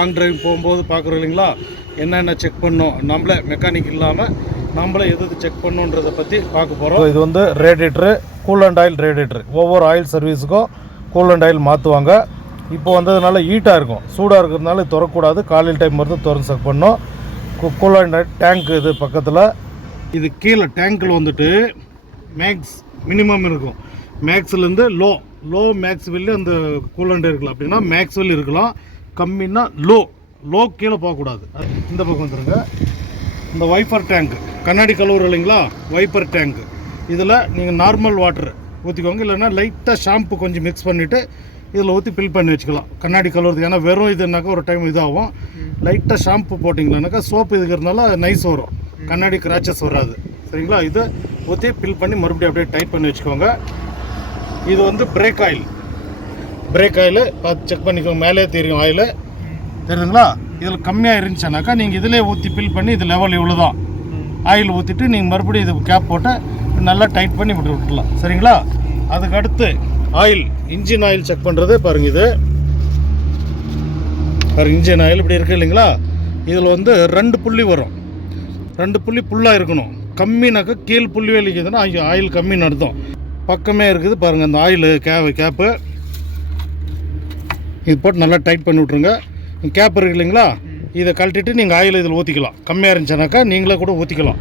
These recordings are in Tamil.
லாங் டிரைவ் போகும்போது பார்க்குறோம் இல்லைங்களா? என்னென்ன செக் பண்ணோம்? நம்மளே மெக்கானிக் இல்லாமல் நம்மளே எது எது செக் பண்ணணுன்றதை பற்றி பார்க்க போகிறோம் இது வந்து radiator cool and oil radiator ஒவ்வொரு ஆயில் சர்வீஸுக்கும் கூல் அண்ட் ஆயில் மாற்றுவாங்க இப்போ வந்ததுனால ஹீட்டாக இருக்கும். சூடாக இருக்கிறதுனால இது திறக்கக்கூடாது. காலையில் டைம் மட்டும் திறந்து செக் பண்ணோம். கூல் அண்ட் டேங்க் இது பக்கத்தில். இது கீழே டேங்க்கில் வந்துட்டு மேக்ஸ் மினிமம் இருக்கும். மேக்ஸ்லேருந்து லோ லோ மேக்ஸ் வெளில அந்த கூலண்ட் இருக்கலாம். அப்படின்னா மேக்ஸ் வெளி இருக்கலாம். கம்மின்னா லோ லோ கீழே போகக்கூடாது. இந்த பக்கம் வந்துருங்க. இந்த வைப்பர் டேங்க் கண்ணாடி கழுவுற இல்லைங்களா? வைப்பர் டேங்க் இதில் நீங்கள் நார்மல் வாட்டர் ஊற்றிக்கோங்க இல்லைன்னா லைட்டாக ஷாம்பு கொஞ்சம் மிக்ஸ் பண்ணிவிட்டு இதில் ஊற்றி ஃபில் பண்ணி வச்சுக்கலாம். கண்ணாடி கழுவுறது ஏன்னா வெறும் இதுனாக்கா ஒரு டைம் இதாகும். லைட்டாக ஷாம்பு போட்டிங்களானாக்கா சோப்பு இதுக்கிறதுனால நைஸ் வரும். கண்ணாடி கிராச்சஸ் வராது. சரிங்களா? இதை ஊற்றி ஃபில் பண்ணி மறுபடியும் அப்படியே டைட் பண்ணி வச்சுக்கோங்க. இது வந்து பிரேக் ஆயில் பிரேக் ஆயில் பார்த்து செக் பண்ணிக்கோங்க மேலே தெரியும் ஆயில் தெரியுதுங்களா இதில் கம்மியாக இருந்துச்சுனாக்கா நீங்கள் இதிலே ஊற்றி ஃபில் பண்ணி இது லெவல் இவ்வளோ தான் ஆயில் ஊற்றிட்டு நீங்கள் மறுபடியும் இது கேப் போட்டு நல்லா டைட் பண்ணி விட்டு விட்டுலாம் சரிங்களா? அதுக்கு அடுத்து ஆயில் இன்ஜின் ஆயில் செக் பண்ணுறது பாருங்க இது. பாருங்க இன்ஜின் ஆயில் இப்படி இருக்கு இல்லைங்களா? இதில் வந்து ரெண்டு புள்ளி வரும். ரெண்டு புள்ளி புல்லாக இருக்கணும். கம்மினாக்கா கீழ் புள்ளி இருக்குதுன்னா ஆயில் கம்மின்னு அர்த்தம். பக்கமே இருக்குது பாருங்கள் அந்த ஆயில் கே கேப்பு இது போட்டு நல்லா டைட் பண்ணி விட்ருங்க கேப் இருக்கு இல்லைங்களா? இதை கழட்டிட்டு நீங்கள் ஆயில் இதில் ஊற்றிக்கலாம் கம்மியாக இருந்துச்சுனாக்கா நீங்களே கூட ஊற்றிக்கலாம்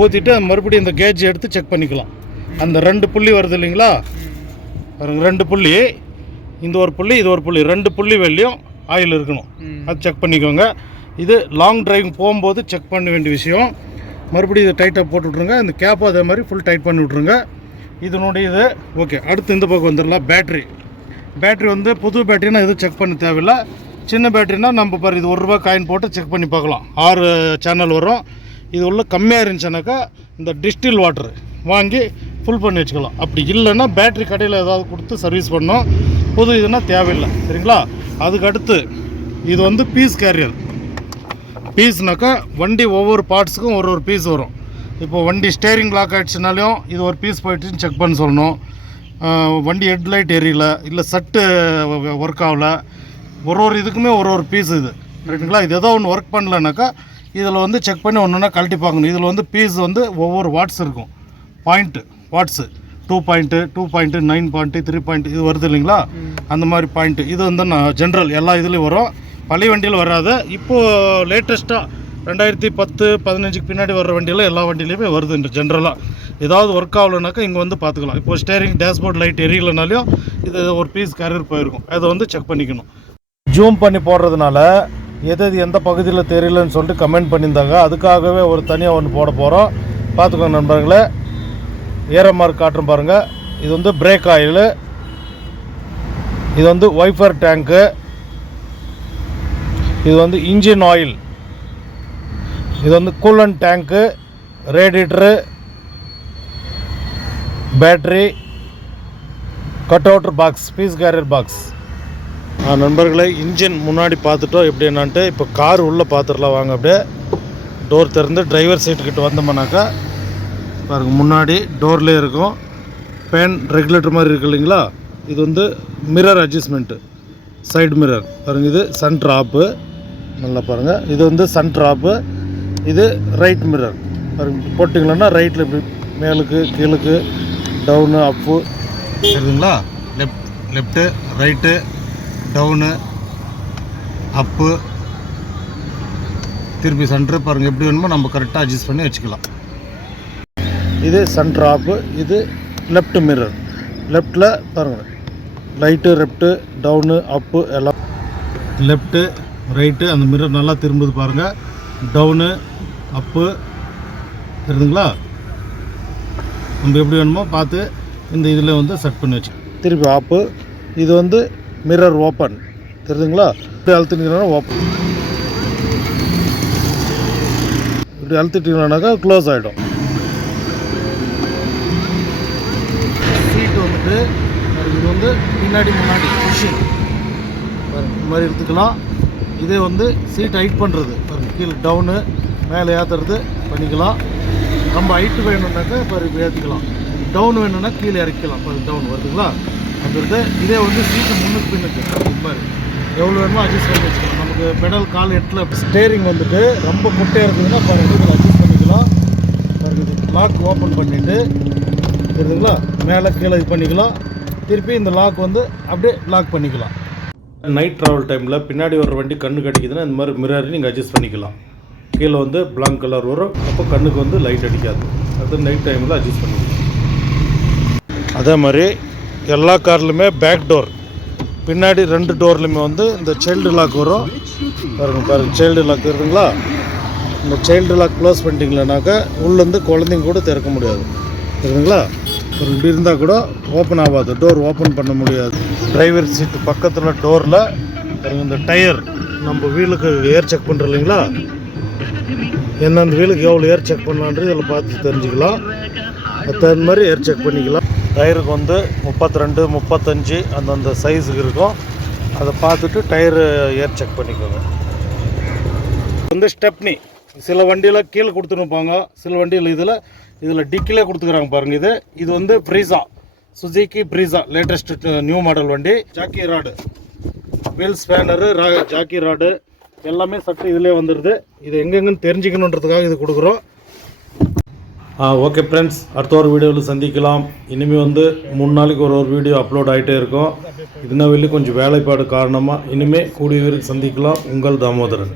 ஊற்றிட்டு மறுபடியும் இந்த கேஜ் எடுத்து செக் பண்ணிக்கலாம். அந்த ரெண்டு புள்ளி வருது இல்லைங்களா? ரெண்டு புள்ளி. இந்த ஒரு புள்ளி இது ஒரு புள்ளி. ரெண்டு புள்ளி வெளியும் ஆயில் இருக்கணும். அது செக் பண்ணிக்கோங்க. இது லாங் டிரைவ் போகும்போது செக் பண்ண வேண்டிய விஷயம். மறுபடியும் இதை டைட்டாக போட்டு விட்ருங்க இந்த கேப்பும் அதே மாதிரி ஃபுல் டைட் பண்ணி விட்ருங்க இதனுடைய இது ஓகே அடுத்து இந்த பக்கம் வந்துடலாம். பேட்ரி பேட்ரி வந்து புது பேட்டரினா எதுவும் செக் பண்ண தேவையில்லை. சின்ன பேட்டரினா நம்ம பாரு இது ஒரு ரூபா காயின் போட்டு செக் பண்ணி பார்க்கலாம். ஆறு சேனல் வரும். இது உள்ள கம்மியாக இருந்துச்சுனாக்கா இந்த டிஸ்டில் வாட்ரு வாங்கி ஃபுல் பண்ணி வச்சுக்கலாம். அப்படி இல்லைன்னா பேட்ரி கடையில் ஏதாவது கொடுத்து சர்வீஸ் பண்ணோம். புது இதுனா தேவையில்லை. சரிங்களா? அதுக்கு அடுத்து இது வந்து பீஸ் கேரியர் பீஸ்னாக்கா வண்டி ஒவ்வொரு பார்ட்ஸுக்கும் ஒரு ஒரு பீஸ் வரும். இப்போ வண்டி ஸ்டேரிங் லாக் ஆகிடுச்சுனாலையும் இது ஒரு பீஸ் போயிடுச்சுன்னு செக் பண்ண சொல்லணும். வண்டி ஹெட்லைட் எரியல இல்லை சட்டு ஒர்க் ஆகல. ஒரு ஒரு இதுக்குமே ஒரு ஒரு பீஸ் இது. ரைட்டுங்களா இது ஏதோ ஒன்று ஒர்க் பண்ணலனாக்கா இதில் வந்து செக் பண்ணி ஒன்று ஒன்றா கழட்டி பார்க்கணும். இதில் வந்து பீஸ் வந்து ஒவ்வொரு வாட்ஸ் இருக்கும். Point watts two point two point nine point three point இது வருது இல்லைங்களா? அந்த மாதிரி பாயிண்ட்டு இது வந்து நான் ஜென்ரல் எல்லா இதுலேயும் வரும். பழைய வண்டியில் வராது. இப்போது லேட்டஸ்ட்டாக ரெண்டாயிரத்தி பத்து பதினஞ்சுக்கு பின்னாடி வர்ற வண்டியில் எல்லா வண்டியிலையுமே வருது இந்த ஜென்ரலாக ஏதாவது ஒர்க் ஆகலைனாக்கா இங்கே வந்து பார்த்துக்கலாம் இப்போ ஸ்டேரிங் டேஷ்போர்ட் லைட் எரியலைனாலையும் இது ஒரு பீஸ் கேரியர் போயிருக்கும். அதை வந்து செக் பண்ணிக்கணும். ஜூம் பண்ணி போடுறதுனால எது எது எந்த பகுதியில் தெரியலன்னு சொல்லிட்டு கமெண்ட் பண்ணியிருந்தாங்க. அதுக்காகவே ஒரு தனியாக ஒன்று போட போகிறோம் பார்த்துக்கோங்க நண்பர்களே. ஏற மார்க் காட்டுறோம் பாருங்கள் இது வந்து பிரேக் ஆயில் இது வந்து ஒய்ஃபர் டேங்க்கு இது வந்து இன்ஜின் ஆயில் இது வந்து coolant tank radiator battery cut outer box piece carrier box நண்பர்களே இன்ஜின் முன்னாடி பார்த்துட்டோம். எப்படி என்னான்ட்டு இப்போ கார் உள்ளே பார்த்துடலாம். வாங்க அப்படியே டோர் திறந்து டிரைவர் சீட்டுக்கிட்ட வந்தோம்னாக்கா பாருங்க முன்னாடி டோர்லேயே இருக்கும். பேன் ரெகுலேட்டர் மாதிரி இருக்கு இல்லைங்களா? இது வந்து மிரர் அட்ஜஸ்ட்மெண்ட்டு சைடு மிரர் பாருங்கள் இது சன் ட்ராப்பு நல்லா பாருங்கள் இது வந்து சன் ட்ராப்பு இது ரைட் மிரர் போட்டிங்களன்னா ரைட்டில் இப்படி மேலுக்கு கீழுக்கு டவுனு அப்பு சரிங்களா? Left left right down up திருப்பி சென்ட்ரு பாருங்கள் எப்படி வேணுமோ நம்ம கரெக்டாக அட்ஜஸ்ட் பண்ணி வச்சுக்கலாம். இது சென்டர் ஆப்பு இது லெஃப்ட் மிரர் லெஃப்டில் பாருங்கள் ரைட்டு லெஃப்ட்டு டவுனு அப்பு எல்லாம். லெஃப்ட்டு ரைட்டு அந்த மிரர் நல்லா திரும்புது பாருங்கள் டவுனு அப்பு தெரியுதுங்களா நம்ம எப்படி வேணுமோ பார்த்து இந்த இதில் வந்து செட் பண்ணி வச்சு திருப்பி ஆப்பு இது வந்து மிரர் ஓப்பன் தெரியுதுங்களா இப்படி அழுத்தினீங்கன்னா ஓப்பன் இப்படி அழுத்திட்டீங்கன்னாக்கா க்ளோஸ் ஆகிடும் சீட்டு வந்துட்டு இது வந்து பின்னாடி முன்னாடி மிஷின் இந்த மாதிரி எடுத்துக்கலாம். இதே வந்து சீட் ஹைட் பண்ணுறது பாருங்க கீழே டவுனு மேலே ஏற்றுறது பண்ணிக்கலாம். ரொம்ப ஹைட்டு வேணும்னாக்கா பாரு இப்படி ஏற்றிக்கலாம் டவுன் வேணும்னா கீழே இறக்கலாம் இப்போ டவுன் வருதுங்களா? அப்படின்றது இதே வந்து சீட்டு முன்னுக்கு பின்னுக்கு இது மாதிரி. எவ்வளோ வேணுமோ அட்ஜஸ்ட் பண்ணி வச்சுக்கலாம். நமக்கு பெடல் கால் எட்டில் ஸ்டேரிங் வந்துட்டு ரொம்ப குட்டையாக இருக்குதுன்னா பாருங்க இதில் அட்ஜஸ்ட் பண்ணிக்கலாம். பாருங்க இது லாக் ஓப்பன் பண்ணிவிட்டு இருக்குங்களா மேலே கீழே இது பண்ணிக்கலாம். திருப்பி இந்த லாக் வந்து அப்படியே லாக் பண்ணிக்கலாம். நைட் ட்ராவல் டைமில் பின்னாடி வர வண்டி கண்ணு கடிக்குதுன்னா இந்த மாதிரி மிரர் நீங்கள் அட்ஜஸ்ட் பண்ணிக்கலாம். கீழே வந்து பிளாங்க் கலர் வரும். அப்போ கண்ணுக்கு வந்து லைட் அடிக்காது. அது நைட் டைமில் அட்ஜஸ்ட் பண்ணிக்கலாம். அதே மாதிரி எல்லா கார்லையுமே பேக் டோர் பின்னாடி ரெண்டு டோர்லையுமே வந்து இந்த சைல்டு லாக் வரும். பாருங்க பாருங்க சைல்டு லாக் இருக்குங்களா? இந்த சைல்டு லாக் க்ளோஸ் பண்ணிட்டீங்களானாக்கா உள்ளேருந்து குழந்தைங்க கூட திறக்க முடியாது. இருக்குதுங்களா ஒரு இப்படி இருந்தால் கூட ஓப்பன் ஆகாது. டோர் ஓப்பன் பண்ண முடியாது. டிரைவர் சீட்டு பக்கத்தில் டோரில் இந்த டயர் நம்ம வீலுக்கு ஏர் செக் பண்ணுறோம் இல்லைங்களா? எந்தெந்த வீலுக்கு எவ்வளோ ஏர் செக் பண்ணலான்றது இதில் பார்த்து தெரிஞ்சுக்கலாம். அதுக்கு தகுந்த மாதிரி ஏர் செக் பண்ணிக்கலாம். டயருக்கு வந்து முப்பத்தி ரெண்டு முப்பத்தஞ்சு அந்தந்த சைஸுக்கு இருக்கும். அதை பார்த்துட்டு டயரு ஏர் செக் பண்ணிக்கோங்க. வந்து ஸ்டெப்னி. சில வண்டியில் கீழே கொடுத்துருப்பாங்க சில வண்டியில் இதில் இதில் டிக்கிலே கொடுத்துக்கிறாங்க பாருங்கள் இது. இது வந்து Brezza Suzuki Brezza latest new model வண்டி. ஜாக்கி ராடு வீல் ஸ்பேனரு ரா ஜாக்கி ராடு எல்லாமே சட்டு இதிலே வந்துடுது இது எங்கெங்கன்னு தெரிஞ்சுக்கணுன்றதுக்காக இது கொடுக்குறோம். ஓகே ஃப்ரெண்ட்ஸ் அடுத்த ஒரு வீடியோவில் சந்திக்கலாம். இனிமேல் வந்து மூணு நாளைக்கு ஒரு ஒரு வீடியோ அப்லோட் ஆகிட்டே இருக்கும். இதுனா வெளியே கொஞ்சம் வேலைப்பாடு காரணமாக இனிமேல் கூடிய வரைக்கும் சந்திக்கலாம். உங்கள் தாமோதரன்.